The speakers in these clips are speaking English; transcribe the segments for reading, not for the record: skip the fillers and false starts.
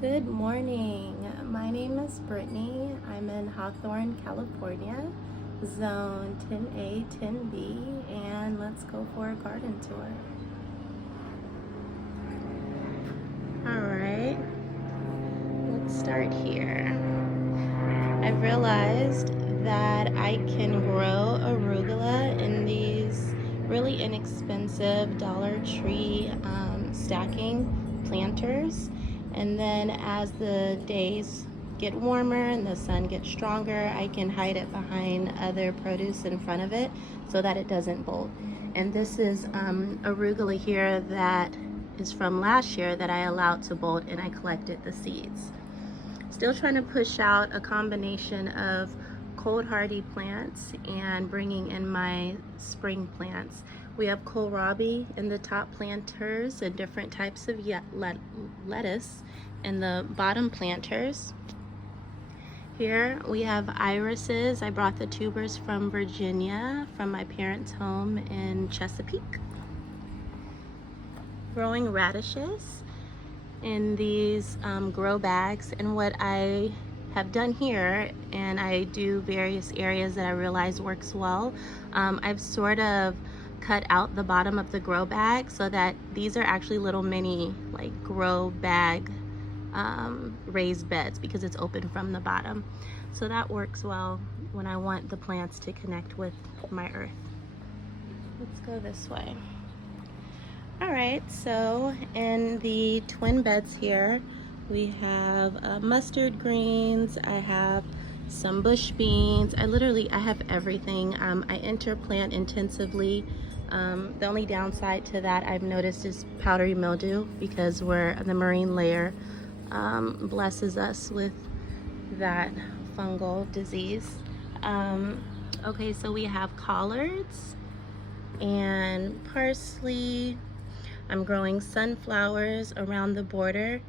Good morning. My name is Brittany. I'm in Hawthorne, California, zone 10A, 10B, and let's go for a garden tour. All right, let's start here. I've realized that I can grow arugula in these really inexpensive Dollar Tree stacking planters, and then as the days get warmer and the sun gets stronger, I can hide it behind other produce in front of it so that it doesn't bolt. And this is arugula here that is from last year that I allowed to bolt, and I collected the seeds. Still trying to push out a combination of cold hardy plants and bringing in my spring plants. We have kohlrabi in the top planters and different types of lettuce in the bottom planters. Here we have irises. I brought the tubers from Virginia from my parents' home in Chesapeake. Growing radishes in these grow bags, and what I have done here, and I do various areas that I realize works well, I've sort of cut out the bottom of the grow bag so that these are actually little mini like grow bag raised beds because it's open from the bottom, so that works well when I want the plants to connect with my earth. Let's go this way. All right, so in the twin beds here, we have mustard greens. I have some bush beans. I have everything. I interplant intensively. The only downside to that I've noticed is powdery mildew because the marine layer blesses us with that fungal disease. Okay, so we have collards and parsley. I'm growing sunflowers around the border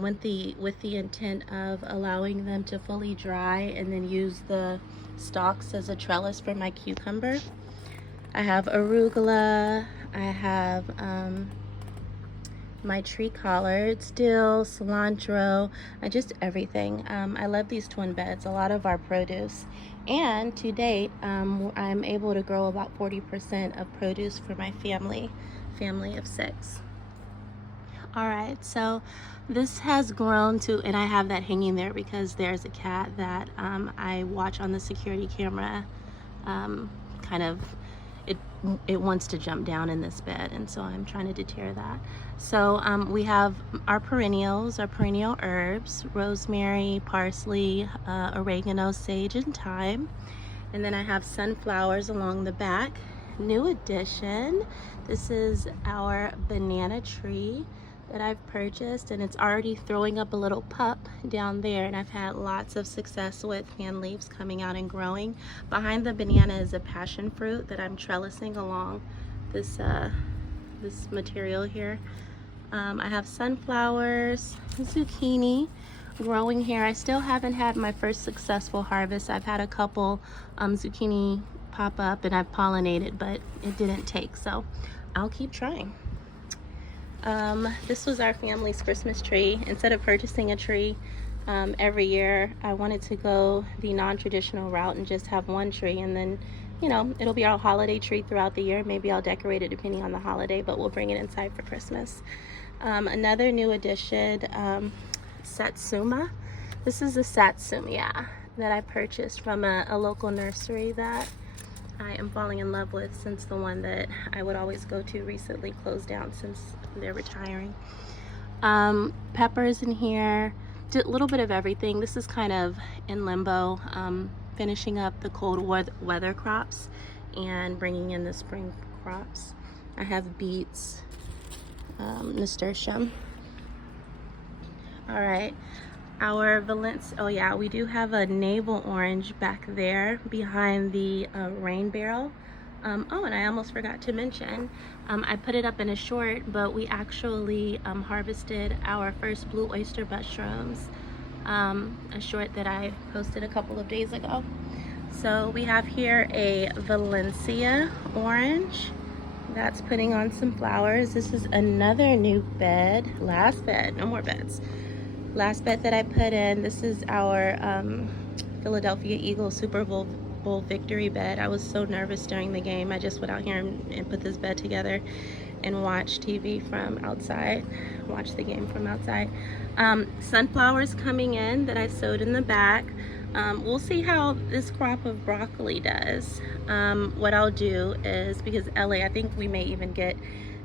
with the intent of allowing them to fully dry and then use the stalks as a trellis for my cucumber. I have arugula. I have my tree collards, dill, cilantro, just everything. I love these twin beds, a lot of our produce. And to date, I'm able to grow about 40% of produce for my family of 6. All right, so this has grown to, and I have that hanging there because there's a cat that I watch on the security camera. It wants to jump down in this bed, and so I'm trying to deter that. So we have our perennial herbs: rosemary, parsley, oregano, sage, and thyme. And then I have sunflowers along the back. New addition, this is our banana tree that I've purchased, and it's already throwing up a little pup down there, and I've had lots of success with fan leaves coming out and growing. Behind the banana is a passion fruit that I'm trellising along this material here. I have sunflowers, zucchini growing here. I still haven't had my first successful harvest. I've had a couple zucchini pop up and I've pollinated, but it didn't take, so I'll keep trying. This was our family's Christmas tree. Instead of purchasing a tree every year, I wanted to go the non-traditional route and just have one tree, and then it'll be our holiday tree throughout the year. Maybe I'll decorate it depending on the holiday, but we'll bring it inside for Christmas. Another new addition, satsuma. This is a satsuma, that I purchased from a local nursery that I am falling in love with, since the one that I would always go to recently closed down since they're retiring. Peppers in here, a little bit of everything. This is kind of in limbo, finishing up the cold weather crops and bringing in the spring crops. I have beets, nasturtium. All right. Our we do have a navel orange back there behind the rain barrel. And I almost forgot to mention, I put it up in a short, but we actually harvested our first blue oyster mushrooms, a short that I posted a couple of days ago. So we have here a Valencia orange that's putting on some flowers. This is another new bed, last bed, no more beds. Last bed that I put in, this is our Philadelphia Eagles Super Bowl victory bed. I was so nervous during the game. I just went out here and put this bed together and watch TV from outside, watch the game from outside. Sunflowers coming in that I sowed in the back. We'll see how this crop of broccoli does. What I'll do is, because LA, I think we may even get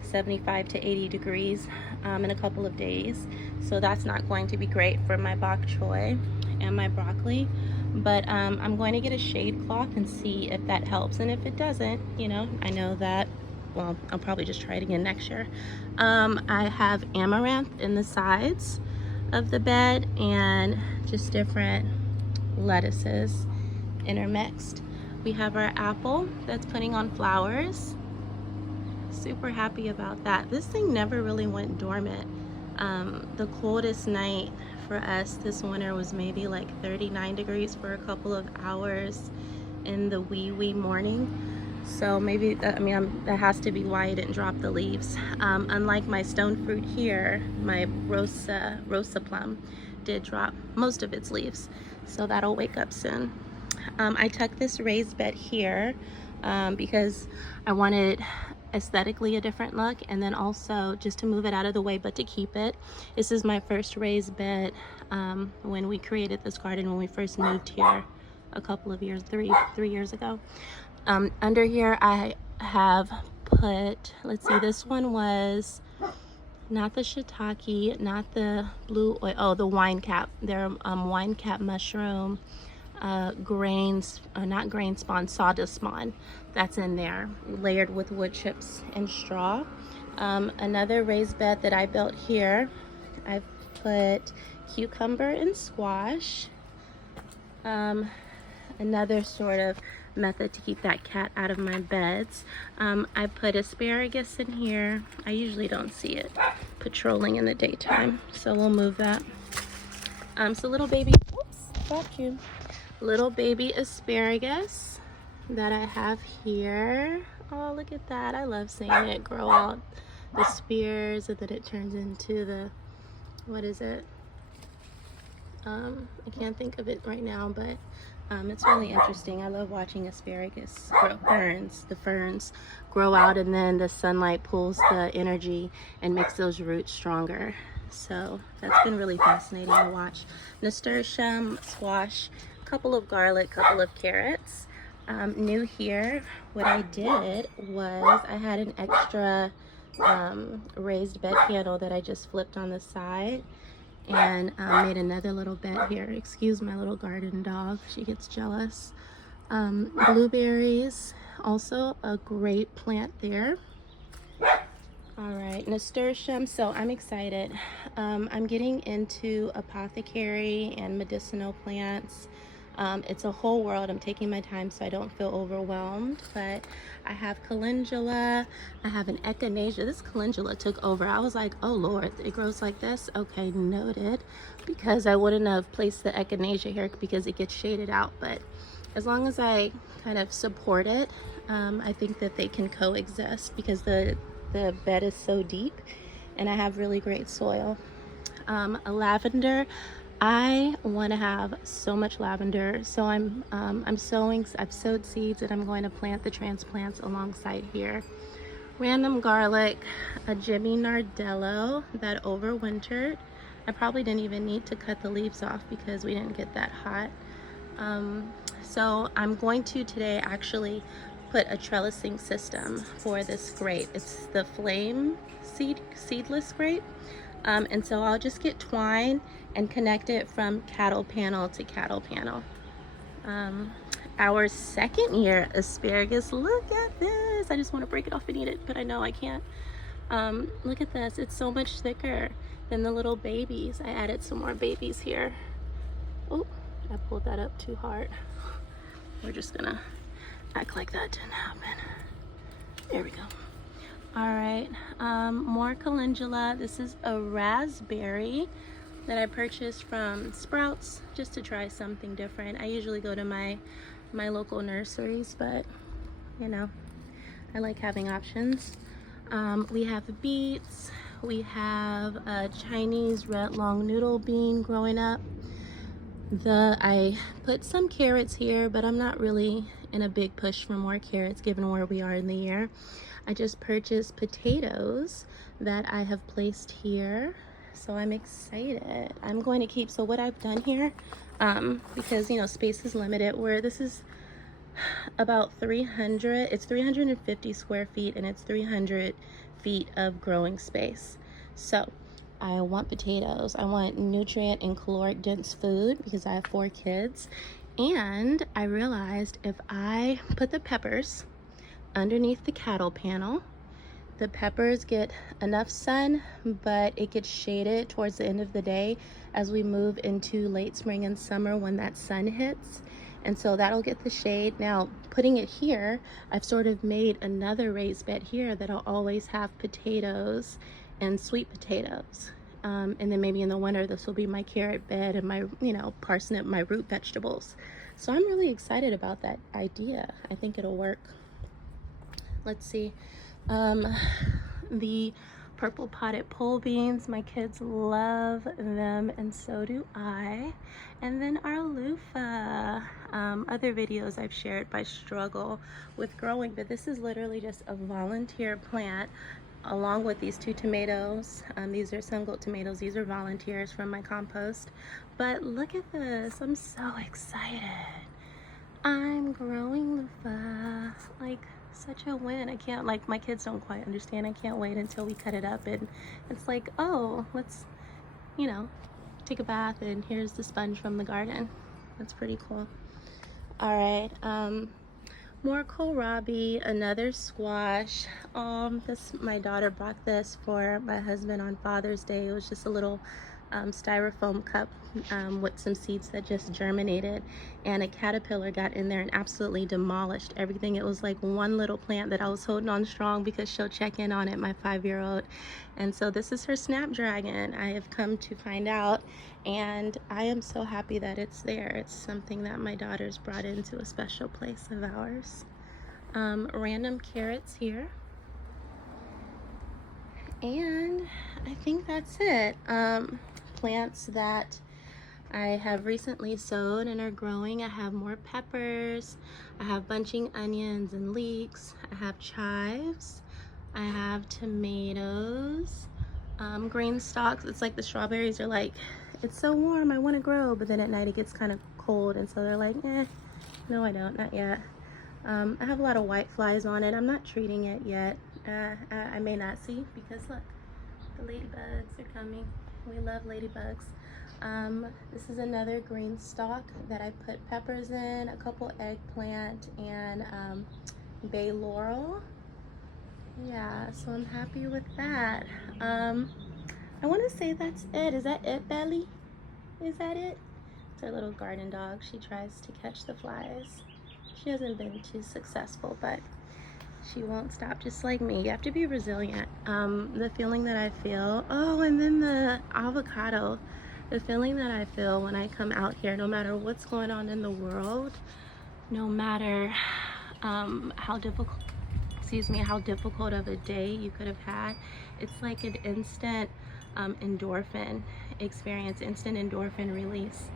75 to 80 degrees in a couple of days. So that's not going to be great for my bok choy and my broccoli. But I'm going to get a shade cloth and see if that helps. And if it doesn't, you know, I know that, well, I'll probably just try it again next year. I have amaranth in the sides of the bed and just different lettuces intermixed. We have our apple that's putting on flowers. Super happy about that. This thing never really went dormant. The coldest night for us this winter was maybe like 39 degrees for a couple of hours in the wee morning. So maybe that, I mean, that has to be why I didn't drop the leaves. Unlike my stone fruit here, my Rosa plum did drop most of its leaves. So that'll wake up soon. I tucked this raised bed here because I wanted aesthetically a different look, and then also just to move it out of the way but to keep it. This is my first raised bed when we created this garden, when we first moved here a couple of years, three years ago. Under here I have put, let's see, this one was not the shiitake, not the blue oil, oh, the wine cap. They're wine cap mushroom grains, not grain spawn, sawdust spawn. That's in there, layered with wood chips and straw. Another raised bed that I built here, I've put cucumber and squash. Another sort of method to keep that cat out of my beds. I put asparagus in here. I usually don't see it patrolling in the daytime, so we'll move that. So little baby, oops, got you. Little baby asparagus that I have here. Oh, look at that. I love seeing it grow out the spears and then it turns into the, what is it? I can't think of it right now, but it's really interesting. I love watching asparagus grow, the ferns grow out, and then the sunlight pulls the energy and makes those roots stronger. So that's been really fascinating to watch. Nasturtium, squash, couple of garlic, couple of carrots. New here, what I did was I had an extra raised bed handle that I just flipped on the side, and made another little bed here. Excuse my little garden dog, she gets jealous. Blueberries, also a great plant there. All right, nasturtium. So I'm excited. I'm getting into apothecary and medicinal plants. It's a whole world. I'm taking my time so I don't feel overwhelmed, but I have calendula. I have an echinacea. This calendula took over. I was like, oh Lord, it grows like this? Okay, noted, because I wouldn't have placed the echinacea here because it gets shaded out, but as long as I kind of support it, I think that they can coexist because the bed is so deep and I have really great soil. A lavender. I want to have so much lavender, so I've sowed seeds and I'm going to plant the transplants alongside here. Random garlic, a Jimmy Nardello that overwintered. I probably didn't even need to cut the leaves off because we didn't get that hot. So I'm going to today actually put a trellising system for this grape. It's the flame seedless grape. And so I'll just get twine and connect it from cattle panel to cattle panel. Our second year asparagus, look at this. I just want to break it off and eat it, but I know I can't. Look at this, it's so much thicker than the little babies. I added some more babies here. Oh, I pulled that up too hard. We're just gonna act like that didn't happen. There we go. All right, more calendula. This is a raspberry that I purchased from Sprouts just to try something different. I usually go to my local nurseries, but you know, I like having options. We have beets, We have a Chinese red long noodle bean growing up. I put some carrots here, but I'm not really in a big push for more carrots given where we are in the year. I just purchased potatoes that I have placed here, so I'm excited. I'm going to keep, so what I've done here, because you know space is limited, where this is about 350 square feet, and it's 300 feet of growing space. So I want potatoes. I want nutrient and caloric dense food because I have 4 kids. And I realized if I put the peppers underneath the cattle panel, the peppers get enough sun, but it gets shaded towards the end of the day as we move into late spring and summer when that sun hits. And so that'll get the shade. Now, putting it here, I've sort of made another raised bed here that'll always have potatoes and sweet potatoes. And then maybe in the winter, this will be my carrot bed and my, parsnip, my root vegetables. So I'm really excited about that idea. I think it'll work. Let's see. The purple potted pole beans, my kids love them, and so do I. And then our loofah. Other videos I've shared my struggle with growing, but this is literally just a volunteer plant along with these 2 tomatoes. These are sun gold tomatoes. These are volunteers from my compost. But look at this. I'm so excited. I'm growing loofah. Like, such a win. I can't, like, my kids don't quite understand. I can't wait until we cut it up and it's like, oh, let's, take a bath and here's the sponge from the garden. That's pretty cool. All right, more kohlrabi, another squash. My daughter bought this for my husband on Father's Day. It was just a little styrofoam cup with some seeds that just germinated, and a caterpillar got in there and absolutely demolished everything. It was like one little plant that I was holding on strong because she'll check in on it, my 5-year-old. And so this is her snapdragon, I have come to find out, and I am so happy that it's there. It's something that my daughter's brought into a special place of ours. Random carrots here. And I think that's it. Plants that I have recently sowed and are growing. I have more peppers. I have bunching onions and leeks. I have chives. I have tomatoes. Green stalks. It's like the strawberries are like, it's so warm, I want to grow, but then at night it gets kind of cold, and so they're like, no I don't, not yet. I have a lot of white flies on it. I'm not treating it yet. I may not see, because look, the ladybugs are coming. We love ladybugs. This is another green stalk that I put peppers in, a couple eggplant, and bay laurel. Yeah, so I'm happy with that. I want to say that's it. Is that it, Belly? Is that it? It's our little garden dog. She tries to catch the flies. She hasn't been too successful, but she won't stop, just like me. You have to be resilient. The feeling that I feel, and then the avocado, the feeling that I feel when I come out here, no matter what's going on in the world, no matter how difficult of a day you could have had, it's like an instant endorphin experience, instant endorphin release.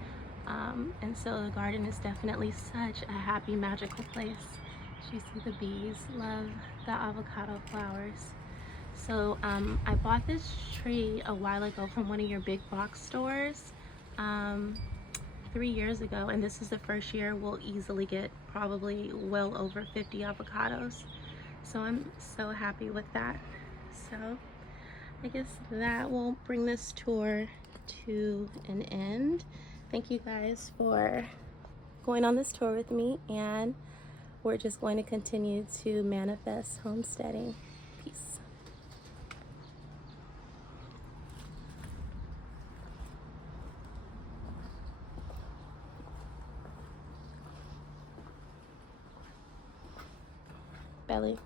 And so the garden is definitely such a happy, magical place. You see the bees love the avocado flowers. So I bought this tree a while ago from one of your big box stores 3 years ago, and this is the first year we'll easily get probably well over 50 avocados. So I'm so happy with that. So I guess that will bring this tour to an end. Thank you guys for going on this tour with me, and we're just going to continue to manifest homesteading. Peace. Belly.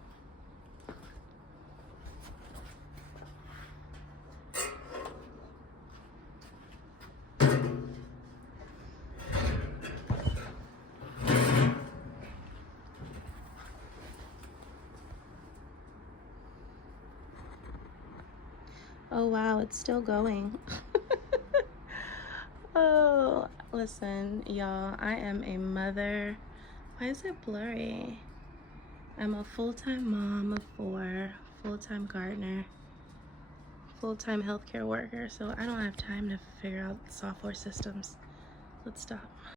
Oh wow, it's still going. Oh, listen, y'all, I am a mother. Why is it blurry? I'm a full-time mom of 4, full-time gardener, full-time healthcare worker, so I don't have time to figure out software systems. Let's stop.